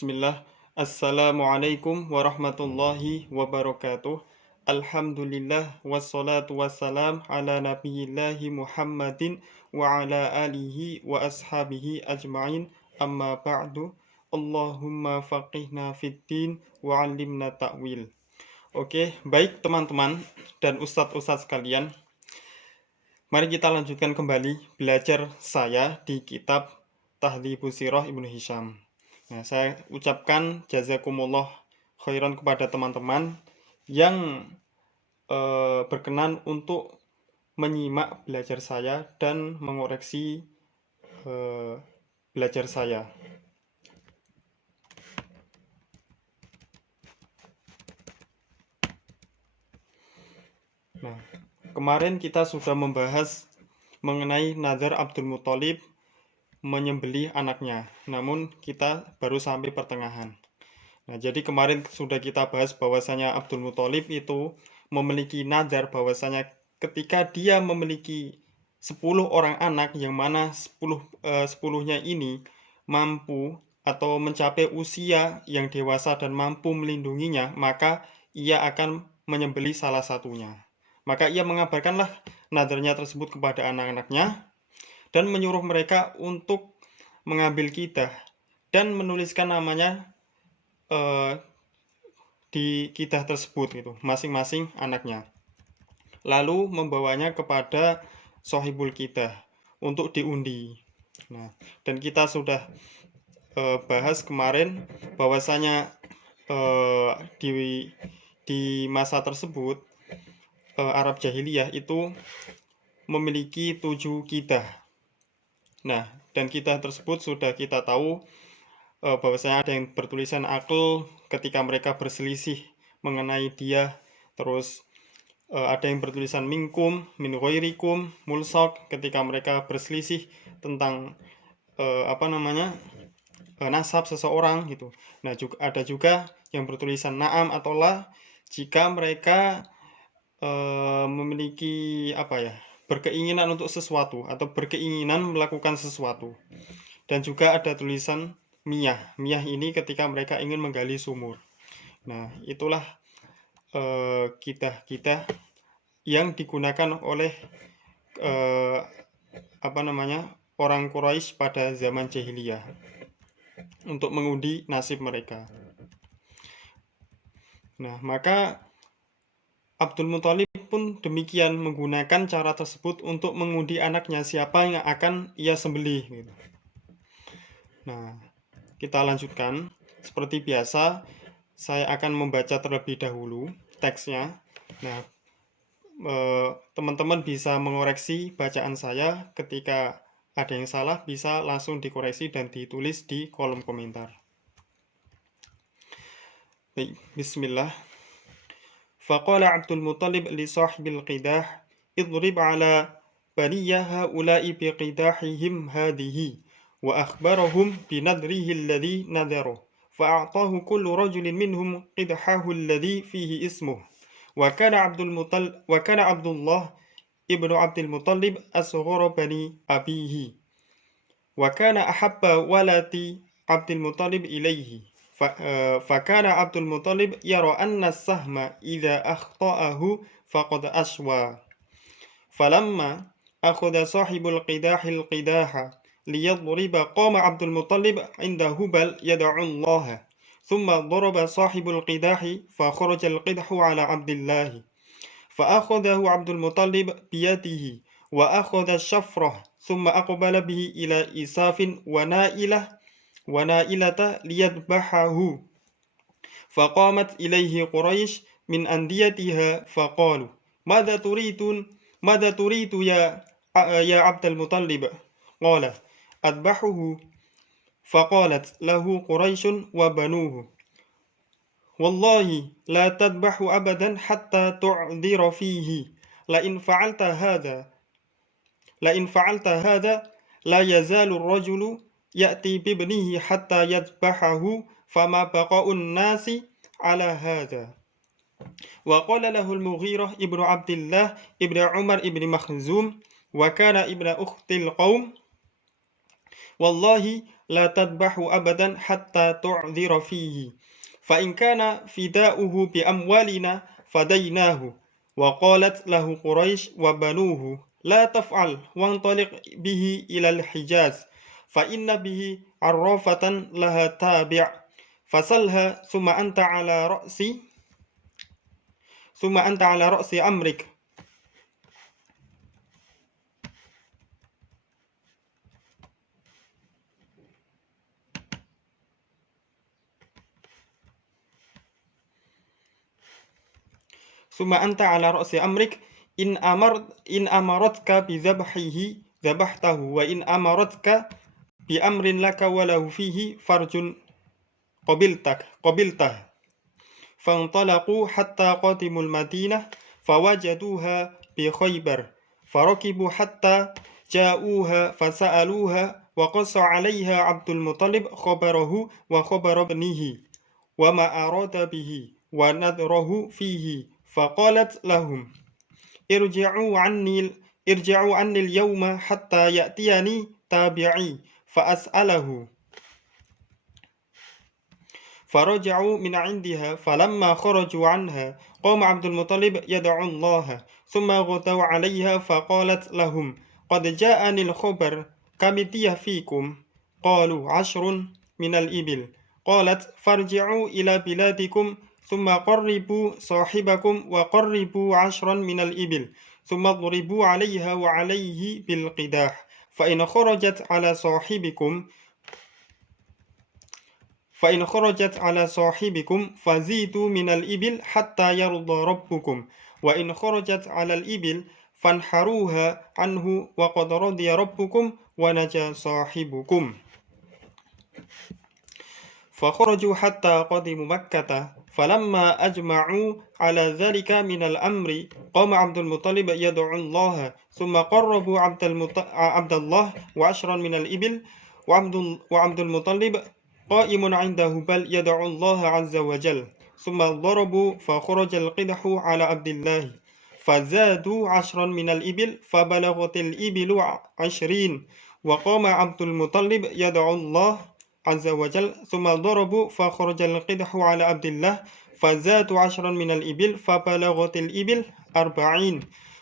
Bismillah. Assalamualaikum warahmatullahi wabarakatuh. Alhamdulillah wassalatu wassalam ala nabiyillahi Muhammadin wa ala alihi wa ashabihi ajma'in. Amma ba'du. Allahumma faqihna fid din wa 'allimna ta'wil. Oke, baik teman-teman dan ustadz-ustadz sekalian. Mari kita lanjutkan kembali belajar saya di kitab Tahdhibus Sirah Ibnu Hisham. Nah, saya ucapkan jazakumullah khairan kepada teman-teman yang berkenan untuk menyimak belajar saya dan mengoreksi belajar saya. Nah, kemarin kita sudah membahas mengenai nazar Abdul Muthalib menyembelih anaknya, namun kita baru sampai pertengahan. Nah, jadi kemarin sudah kita bahas bahwasanya Abdul Muthalib itu memiliki nazar bahwasanya ketika dia memiliki 10 orang anak yang mana 10-nya ini mampu atau mencapai usia yang dewasa dan mampu melindunginya, maka ia akan menyembelih salah satunya. Maka ia mengabarkanlah nazarnya tersebut kepada anak-anaknya dan menyuruh mereka untuk mengambil qidah dan menuliskan namanya di qidah tersebut gitu, masing-masing anaknya. Lalu membawanya kepada sohibul qidah untuk diundi. Nah, dan kita sudah bahas kemarin bahwasanya di masa tersebut Arab jahiliyah itu memiliki 7 qidah. Nah, dan qidah tersebut sudah kita tahu bahwasanya ada yang bertulisan aql ketika mereka berselisih mengenai dia, terus ada yang bertulisan minkum, min ghairikum, mulsaq ketika mereka berselisih tentang nasab seseorang gitu. Nah, ada juga yang bertulisan na'am atau la jika mereka memiliki berkeinginan untuk sesuatu atau berkeinginan melakukan sesuatu. Dan juga ada tulisan miyah. Miyah ini ketika mereka ingin menggali sumur. Nah, itulah qidah-qidah yang digunakan oleh orang Quraisy pada zaman jahiliyah untuk mengundi nasib mereka. Nah, maka Abdul Muthalib pun demikian menggunakan cara tersebut untuk mengundi anaknya siapa yang akan ia sembelih gitu. Nah, kita lanjutkan. Seperti biasa, saya akan membaca terlebih dahulu teksnya. Nah, teman-teman bisa mengoreksi bacaan saya. Ketika ada yang salah, bisa langsung dikoreksi dan ditulis di kolom komentar. Baik, bismillah. فقال عبد المطلب لصاحب القداح اضرب على بني هؤلاء بقداحهم هذه وأخبرهم بنذره الذي نذره فأعطاه كل رجل منهم قدحه الذي فيه اسمه وكان عبد الله ابن عبد المطلب أصغر بني أبيه وكان أحب ولد عبد المطلب إليه فكان عبد المطلب يرى أن السهم إذا أخطأه فقد أشوى فلما أخذ صاحب القداح القداح ليضرب قام عبد المطلب عند هبل يدعو الله ثم ضرب صاحب القداح فخرج القدح على عبد الله فأخذه عبد المطلب بيده وأخذ الشفرة ثم أقبل به إلى إساف ونائلة ليذبحه فقامت إليه قريش من أنديتها فقالوا ماذا تريد يا عبد المطلب قال أذبحه فقالت له قريش وبنوه والله لا تذبح أبدا حتى تعذر فيه لئن فعلت هذا لا يزال الرجل يأتي بابنه حتى يذبحه فما بقاء الناس على هذا وقال له المغيرة ابن عبد الله ابن عمر ابن مخزوم وكان ابن أخت القوم والله لا تذبح أبدا حتى تعذر فيه فإن كان فداؤه بأموالنا فديناه وقالت له قريش وبنوه لا تفعل وانطلق به إلى الحجاز فإن به عرافة لها تابع فسلها ثم أنت على رأس أمرك ثم أنت على رأس أمرك إن أمرتك بذبحه ذبحته وإن أمرتك بأمر لك وله فيه فرج قبلته فانطلقوا حتى قدموا المدينة فوجدوها بخيبر فركبوا حتى جاءوها فسألوها وقص عليها عبد المطلب خبره وخبر ابنه وما أراد به ونذره فيه فقالت لهم ارجعوا عني اليوم حتى يأتيني تابعي فأسأله فرجعوا من عندها فلما خرجوا عنها قام عبد المطلب يدعو الله ثم غدوا عليها فقالت لهم قد جاءني الخبر كم دية فيكم قالوا 10 من الإبل قالت فارجعوا إلى بلادكم ثم قربوا صاحبكم وقربوا 10 من الإبل ثم اضربوا عليها وعليه بالقداح فإن خرجت على صاحبكم فزيدوا من الإبل حتى يرضى ربكم وإن خرجت على الإبل فانحروها عنه وقد رضي ربكم ونجا صاحبكم فخرجوا حتى قدموا مكة فلما أجمعوا على ذلك من الأمر قام عبد المطلب يدعو الله ثم قربوا عبد الله 10 من الإبل وعبد المطلب قائم عنده بل يدعو الله عز وجل ثم ضربوا فخرج القدح على عبد الله فزادوا 10 من الإبل فبلغت الإبل 20 وقام عبد المطلب يدعو الله عز وجل ثم ضربوا فخرج القدح على عبد الله فزادوا 10 من الإبل فبلغت الإبل 40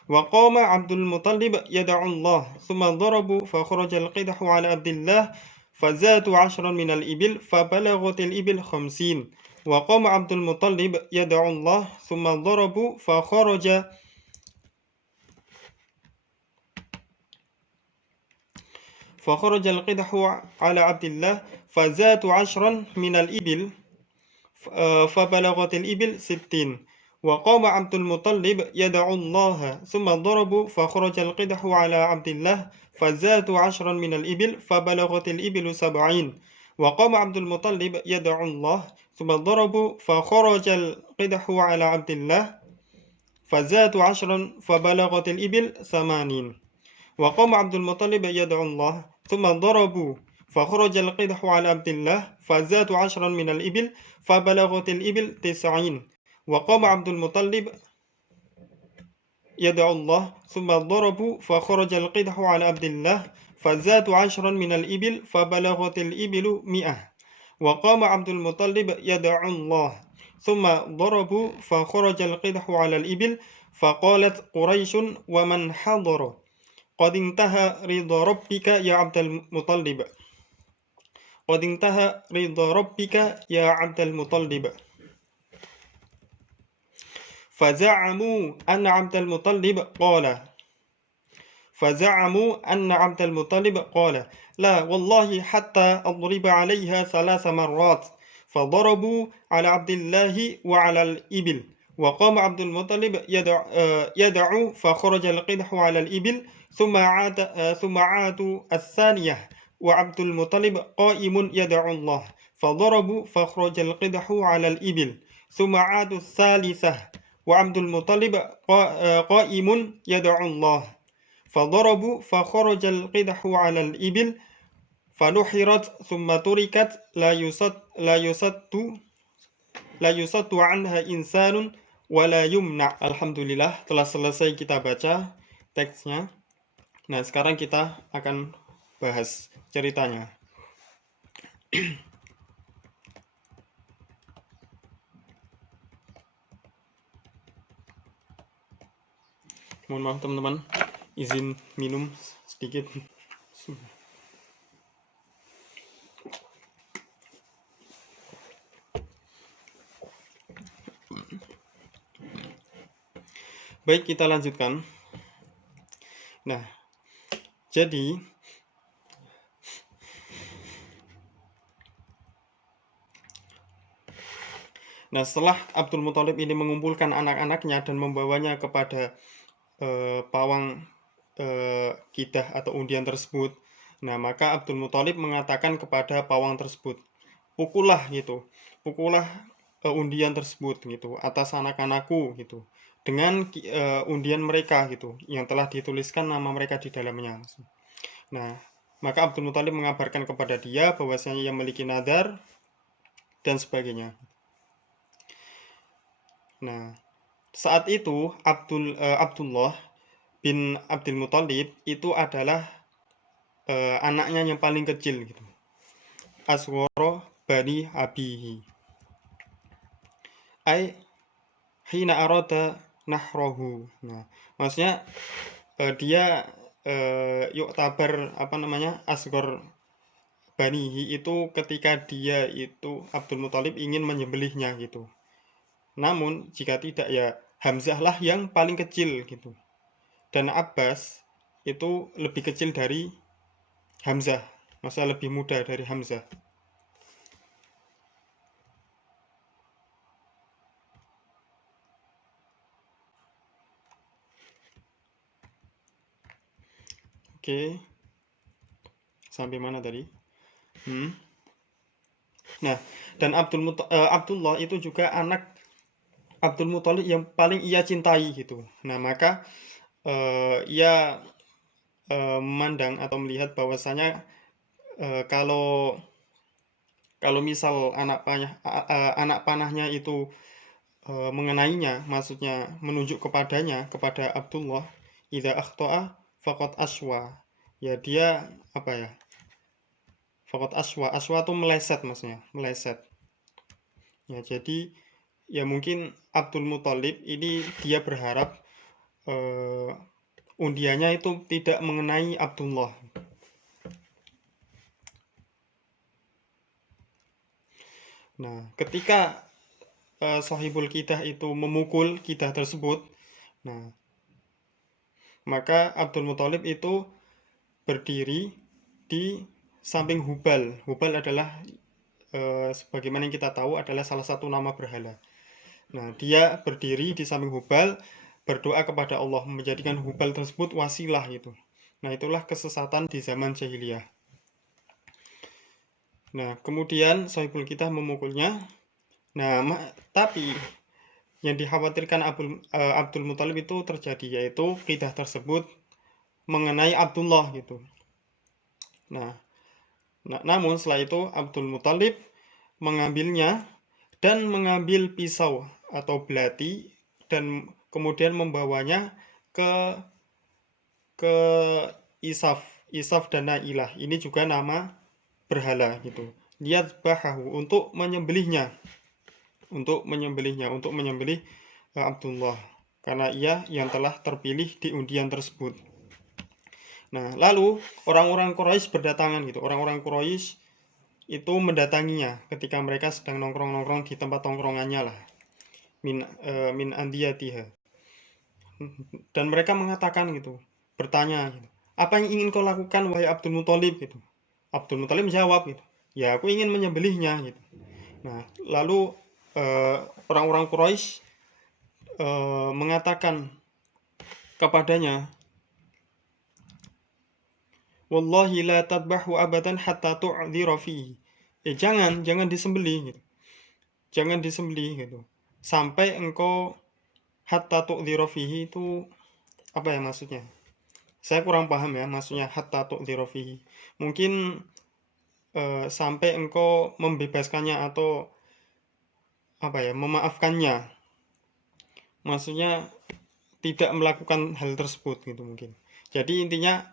وقام عبد المطلب يدعو الله ثم ضربوا فخرج القدح على عبد الله فزادوا 10 من الإبل فبلغت الإبل 50 وقام عبد المطلب يدعو الله ثم ضربوا فخرج القدح على عبد الله فزادوا 10 من الإبل فبلغت الإبل 60 وقام عبد المطلب يدعو الله ثم ضربوا فخرج القدح على عبد الله فزادوا 10 من الإبل فبلغت الإبل 70 وقام عبد المطلب يدعو الله ثم ضربوا فخرج القدح على عبد الله فزادوا 10 فبلغت الإبل 80 وقام عبد المطلب يدعو الله ثم ضربوا فخرج القدح على عبد الله فزادوا 10 من الإبل فبلغت الإبل 90 وقام عبد المطلب يدعو الله ثم ضربوا فخرج القدح على عبد الله فزادوا 10 من الإبل فبلغت الإبل 100 وقام عبد المطلب يدعو الله ثم ضربوا فخرج القدح على الإبل فقالت قريش ومن حضر قد انتهى رضا ربك يا عبد المطلب قد انتهى رضا ربك يا عبد المطلب فزعموا أن عبد المطلب قال لا والله حتى أضرب عليها 3 مرات فضربوا على عبد الله وعلى الإبل وقام عبد المطلب يدعو فخرج القدح على الإبل ثم عادوا الثانية وعبد المطلب قائم يدعو الله فضربوا فخرج القدح على الإبل ثم عادوا الثالثة وعبد المطلب قائم يدعو الله فضربوا فخرج القدح على الإبل فنحرت ثم تركت لا يسد عنها إنسان ولا يمنع. Alhamdulillah telah selesai kita baca teksnya. Nah, sekarang kita akan bahas ceritanya. Mohon maaf teman-teman, izin minum sedikit. Baik, kita lanjutkan. Nah, jadi setelah Abdul Muthalib ini mengumpulkan anak-anaknya dan membawanya kepada pawang kidah atau undian tersebut, nah maka Abdul Muthalib mengatakan kepada pawang tersebut, pukullah undian tersebut gitu atas anak-anakku gitu, dengan undian mereka gitu yang telah dituliskan nama mereka di dalamnya. Nah, maka Abdul Muthalib mengabarkan kepada dia bahwasanya ia memiliki nadar dan sebagainya. Nah, saat itu Abdullah bin Abdul Muthalib itu adalah anaknya yang paling kecil gitu. Asghara bani abihi. Ai hina arada nahrohu. Nah, maksudnya dia yuk tabar asghar banihi itu ketika dia itu Abdul Muthalib ingin menyembelihnya gitu. Namun jika tidak ya Hamzah lah yang paling kecil gitu. Dan Abbas itu lebih kecil dari Hamzah, maksudnya lebih muda dari Hamzah. Oke, sampai mana tadi? Nah, dan Abdullah itu juga anak Abdul Muthalib yang paling ia cintai gitu. Nah, maka ia memandang atau melihat bahwasanya kalau misal anak panahnya itu mengenainya, maksudnya menunjuk kepada Abdullah, idza akhta'a faqad aswa. Ya dia apa ya? Faqad aswa. Aswa itu meleset maksudnya, meleset. Ya jadi ya mungkin Abdul Muthalib ini dia berharap undiannya itu tidak mengenai Abdullah. Nah, ketika sahibul kidah itu memukul kidah tersebut, nah maka Abdul Muthalib itu berdiri di samping Hubal. Hubal adalah sebagaimana yang kita tahu adalah salah satu nama berhala. Nah, dia berdiri di samping Hubal, berdoa kepada Allah, menjadikan Hubal tersebut wasilah gitu. Nah, itulah kesesatan di zaman jahiliyah. Nah, kemudian Sahibul Kidah memukulnya. Nah, tapi yang dikhawatirkan Abdul Muthalib itu terjadi, yaitu kidah tersebut mengenai Abdullah gitu. Nah, namun setelah itu Abdul Muthalib mengambilnya dan mengambil pisau atau belati dan kemudian membawanya ke Isaf dan Nailah. Ini juga nama berhala gitu. Liyadbahahu, untuk menyembelih Abdullah, karena ia yang telah terpilih di undian tersebut. Nah, lalu orang-orang Quraisy berdatangan gitu. Orang-orang Quraisy itu mendatanginya ketika mereka sedang nongkrong-nongkrong di tempat tongkrongannya lah. Min andiyatiha. Dan mereka mengatakan gitu, bertanya gitu, apa yang ingin kau lakukan wahai Abdul Muthalib gitu. Abdul Muthalib menjawab gitu, ya aku ingin menyembelihnya gitu. Nah, lalu orang-orang Quraisy mengatakan kepadanya, wallahi la tadbahu abadan hatta tu'dhira fihi. Jangan disembelih gitu. Jangan disembelih gitu. Sampai engkau hatta tu'dhira fihi itu apa ya maksudnya? Saya kurang paham ya maksudnya hatta tu'dhira fihi. Mungkin sampai engkau membebaskannya atau apa ya, memaafkannya. Maksudnya tidak melakukan hal tersebut gitu mungkin. Jadi intinya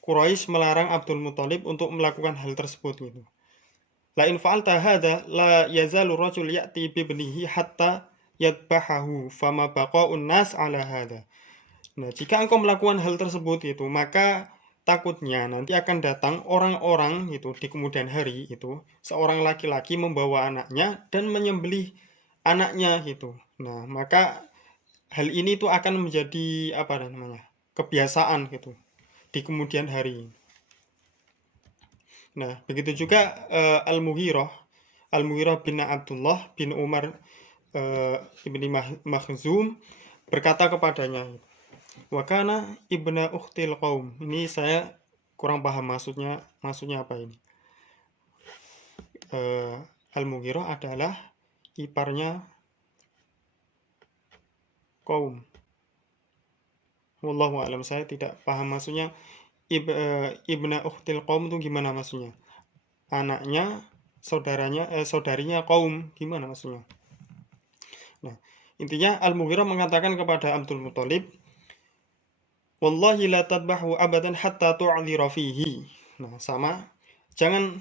Quraisy melarang Abdul Muthalib untuk melakukan hal tersebut gitu. La in fa'alta hadza la yazalu rajul ya'ti bi ibnihi hatta yadbahahu fama baqa'un nas 'ala hadza. Nah, jika engkau melakukan hal tersebut itu, maka takutnya nanti akan datang orang-orang itu di kemudian hari itu, seorang laki-laki membawa anaknya dan menyembelih anaknya gitu. Nah, maka hal ini tuh akan menjadi apa namanya? Kebiasaan gitu di kemudian hari. Nah, begitu juga Al-Mughirah bin Abdullah bin Umar ibni Makhzum berkata kepadanya, Wakana ibna ukhtil qaum. Ini saya kurang paham maksudnya apa ini. Al-Mughirah adalah iparnya kaum. Wallahu a'lam, saya tidak paham maksudnya ibna ukhtil qaum itu gimana maksudnya. Anaknya, saudarinya kaum, gimana maksudnya. Nah, intinya Al-Mughirah mengatakan kepada Abdul Muthalib, Wallahi la tadbahu abadan hatta tu'dhira fihi. Nah, sama jangan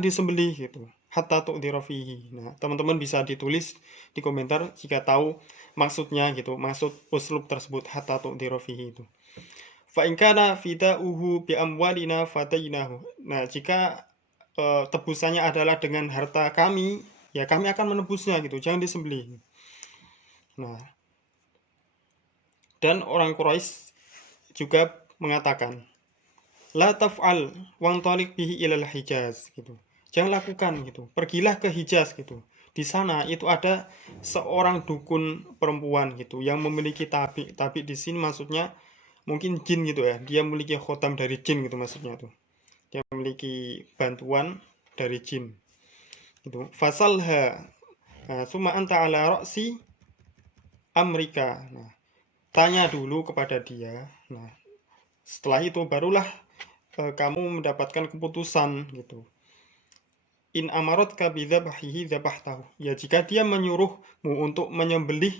disembelih gitu. Hatta tu'dhira fihi. Nah, teman-teman bisa ditulis di komentar jika tahu maksudnya gitu. Maksud uslub tersebut hatta tu'dhira fihi itu. Fa in kana fida'uhu bi amwalina fatainahu. Nah, jika tebusannya adalah dengan harta kami, ya kami akan menebusnya gitu. Jangan disembelih. Nah, dan orang Quraisy juga mengatakan, La taf'al wantalik bihi ilal Hijaz gitu. Jangan lakukan gitu. Pergilah ke Hijaz gitu. Di sana itu ada seorang dukun perempuan gitu yang memiliki tabi. Tabi di sini maksudnya mungkin jin gitu ya. Dia memiliki khotam dari jin gitu maksudnya tuh. Dia memiliki bantuan dari jin. Gitu. Fasalha summa anta ala ra'si Amrika. Nah, tanya dulu kepada dia. Nah, setelah itu barulah kamu mendapatkan keputusan gitu. In amarat ka bidzabhihi dzabahtahu. Ya jika dia menyuruhmu untuk menyembelih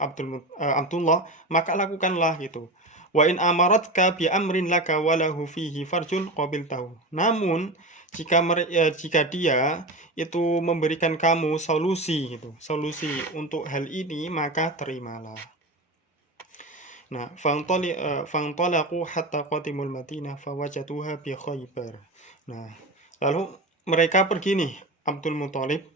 Abdullah, maka lakukanlah gitu. Wa in amarat ka bi amrin laka walahu fihi farjun qabiltahu. Namun jika dia itu memberikan kamu solusi gitu, solusi untuk hal ini, maka terimalah. Nah, fangtalaqu hatta qatimul Madinah fawajatuha bi Khaybar. Nah, lalu mereka pergi nih, Abdul Muthalib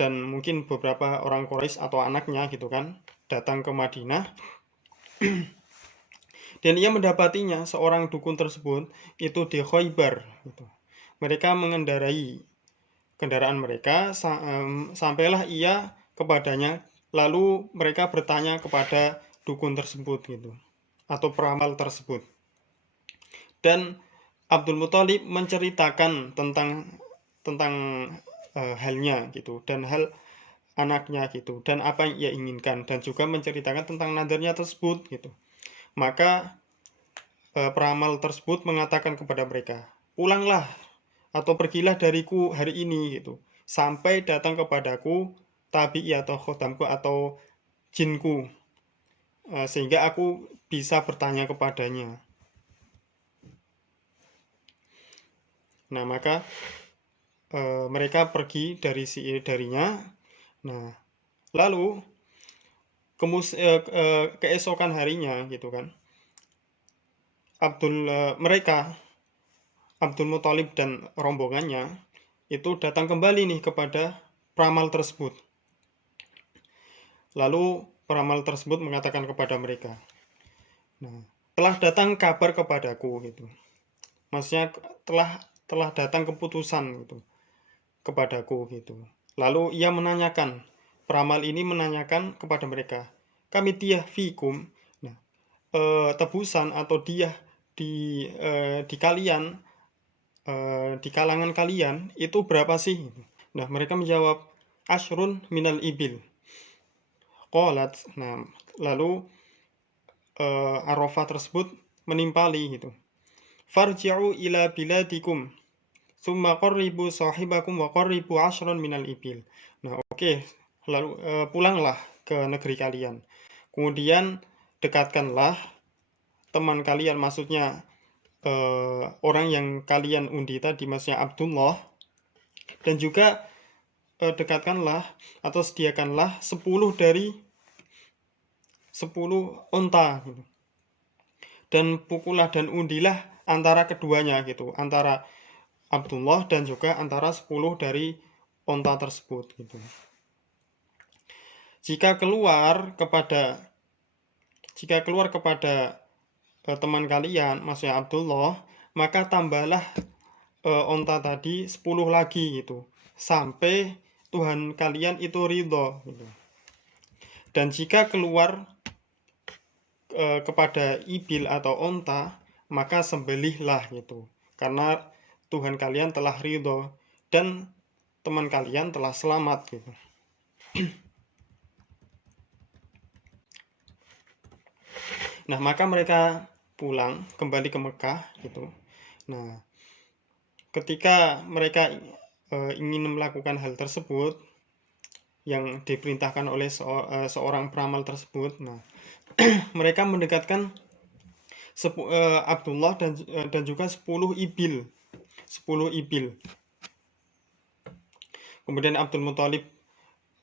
dan mungkin beberapa orang Quraisy atau anaknya gitu kan, datang ke Madinah. Dan ia mendapatinya seorang dukun tersebut itu di Khaybar gitu. Mereka mengendarai kendaraan mereka sampailah ia kepadanya. Lalu mereka bertanya kepada dukun tersebut gitu, atau peramal tersebut. Dan Abdul Muthalib menceritakan tentang halnya gitu, dan hal anaknya gitu, dan apa yang ia inginkan, dan juga menceritakan tentang nadarnya tersebut gitu. Maka peramal tersebut mengatakan kepada mereka, pulanglah atau pergilah dariku hari ini gitu, sampai datang kepadaku tabi'i atau khotamku atau jinku, sehingga aku bisa bertanya kepadanya. Nah, maka mereka pergi darinya. Nah, lalu keesokan harinya gitu kan, Abdul Muthalib dan rombongannya itu datang kembali nih kepada peramal tersebut. Lalu peramal tersebut mengatakan kepada mereka, nah, telah datang kabar kepadaku gitu. Maksudnya telah datang keputusan gitu kepadaku gitu. Lalu ia menanyakan, peramal ini menanyakan kepada mereka, kami diyah fikum. Nah, tebusan atau diyah di kalian, di kalangan kalian itu berapa sih? Nah, mereka menjawab, ashrun minal ibil. Qalat. Nah, lalu Arafah tersebut menimpali gitu. Farji'u ila biladikum summa qarribu sahibakum wa qarribu ashran minal ibil. Nah, oke. Lalu pulanglah ke negeri kalian. Kemudian dekatkanlah teman kalian, maksudnya orang yang kalian undi tadi, maksudnya Abdullah, dan juga dekatkanlah atau sediakanlah 10 dari 10 unta gitu. Dan pukullah dan undilah antara keduanya gitu, antara Abdullah dan juga antara 10 dari unta tersebut gitu. Jika keluar kepada teman kalian, maksudnya Abdullah, maka tambahlah unta tadi 10 lagi gitu, sampai Tuhan kalian itu ridho gitu. Dan jika keluar kepada ibil atau unta, maka sembelihlah gitu, karena Tuhan kalian telah ridho dan teman kalian telah selamat gitu. Nah, maka mereka pulang kembali ke Mekah gitu. Nah, ketika mereka ingin melakukan hal tersebut yang diperintahkan oleh seorang peramal tersebut, nah mereka mendekatkan Abdullah dan juga 10 ibil. Kemudian Abdul Muthalib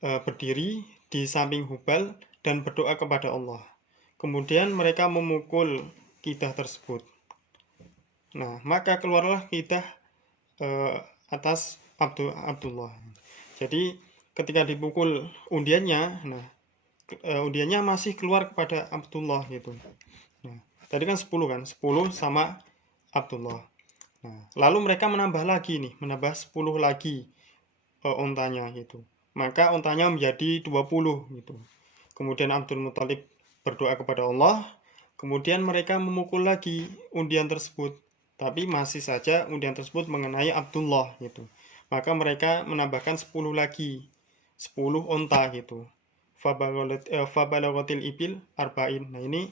berdiri di samping Hubal dan berdoa kepada Allah. Kemudian mereka memukul kidah tersebut. Nah, maka keluarlah kidah atas Abdullah. Jadi ketika dipukul undiannya, nah undiannya masih keluar kepada Abdullah gitu. Nah, tadi kan 10 kan, 10 sama Abdullah. Nah, lalu mereka menambah 10 lagi ontanya gitu. Maka ontanya menjadi 20 gitu. Kemudian Abdul Muthalib berdoa kepada Allah, kemudian mereka memukul lagi undian tersebut. Tapi masih saja undian tersebut mengenai Abdullah gitu. Maka mereka menambahkan 10 lagi, 10 onta gitu. Fabalaghatil ibil arba'in. Nah, ini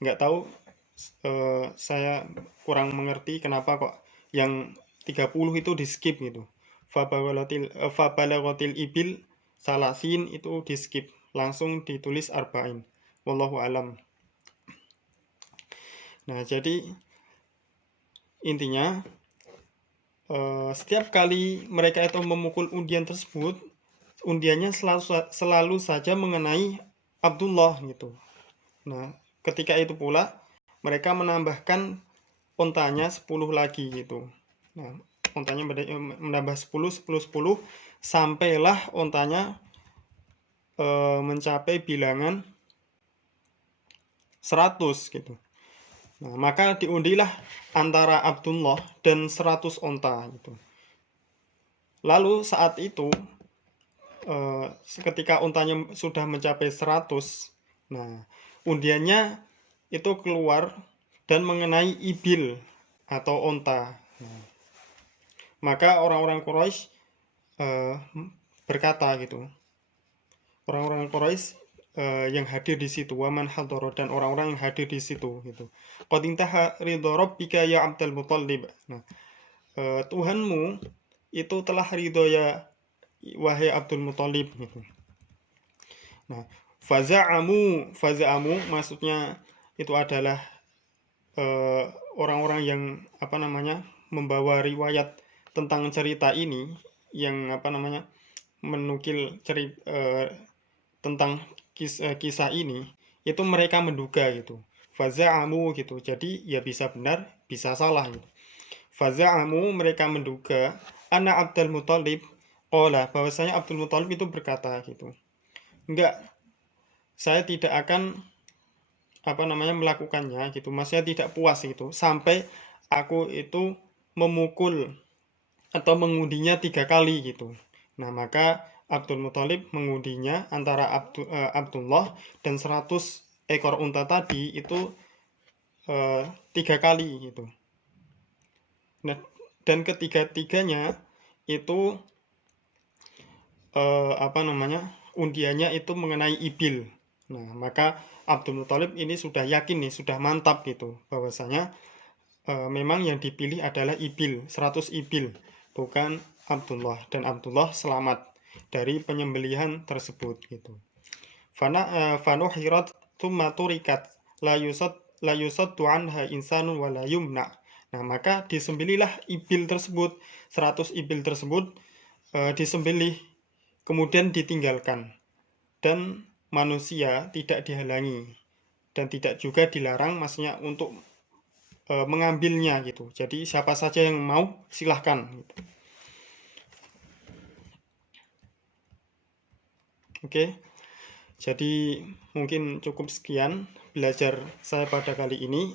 nggak tahu, saya kurang mengerti kenapa kok yang 30 itu di skip gitu. Fabalaghatil ibil salasin itu di skip, langsung ditulis arba'in. Wallahu alam. Nah, jadi intinya setiap kali mereka itu memukul undian tersebut, undiannya selalu saja mengenai Abdullah gitu. Nah, ketika itu pula mereka menambahkan ontanya 10 lagi gitu. Nah, ontanya menambah 10 sampailah ontanya mencapai bilangan 100 gitu. Nah, maka diundilah antara Abdullah dan 100 onta gitu. Lalu saat itu ketika ontanya sudah mencapai 100, nah undiannya itu keluar dan mengenai ibil atau onta. Nah, maka orang-orang Quraisy berkata gitu. Orang-orang Quraisy yang hadir di situ, waman hadara, dan orang-orang yang hadir di situ gitu. Qad intaha ridha rabbika ya Abdul Muthalib. Nah, Tuhanmu itu telah ridho ya wahai Abdul Muthalib gitu. Nah, faza'amu maksudnya itu adalah orang-orang yang membawa riwayat tentang cerita ini, yang menukil cerita tentang kisah ini, itu mereka menduga gitu. Faza'amu gitu. Jadi ya bisa benar, bisa salah gitu. Faza'amu, mereka menduga, anna Abdul Muthalib qala, bahwasanya Abdul Muthalib itu berkata gitu. Enggak, saya tidak akan melakukannya gitu. Maksudnya tidak puas gitu sampai aku itu memukul atau mengundinya 3 kali gitu. Nah, maka Abdul Muthalib mengundinya antara Abdullah dan 100 ekor unta tadi itu 3 kali gitu. Nah, dan ketiga-tiganya itu undiannya itu mengenai ibil. Nah, maka Abdul Muthalib ini sudah yakin nih, sudah mantap gitu, bahwasanya memang yang dipilih adalah ibil, 100 ibil, bukan Abdullah, dan Abdullah selamat dari penyembelihan tersebut gitu. Fanuhirat tsumma turikat la yusaddu anha insanun wa la yumna. Nah, maka disembelihlah ibil tersebut, 100 ibil tersebut disembelih, kemudian ditinggalkan, dan manusia tidak dihalangi dan tidak juga dilarang, maksudnya untuk mengambilnya gitu. Jadi siapa saja yang mau silahkan gitu. Oke, jadi mungkin cukup sekian belajar saya pada kali ini.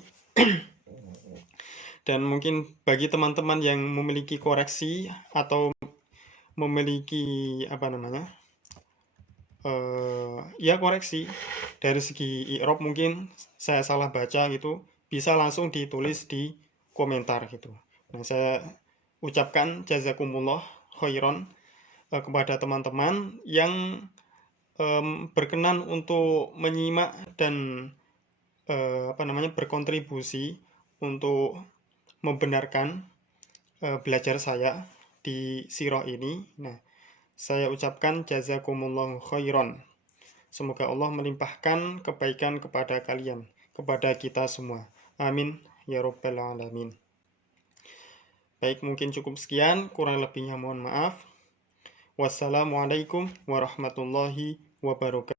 Dan mungkin bagi teman-teman yang memiliki koreksi atau memiliki apa namanya, ya koreksi dari segi i'rab mungkin saya salah baca gitu, bisa langsung ditulis di komentar gitu. Nah, saya ucapkan jazakumullah khairan kepada teman-teman yang berkenan untuk menyimak dan berkontribusi untuk membenarkan belajar saya di sirah ini. Nah, saya ucapkan jazakumullahu khairan. Semoga Allah melimpahkan kebaikan kepada kalian, kepada kita semua. Amin ya rabbal alamin. Baik, mungkin cukup sekian, kurang lebihnya mohon maaf. Wassalamualaikum warahmatullahi wabarakatuh.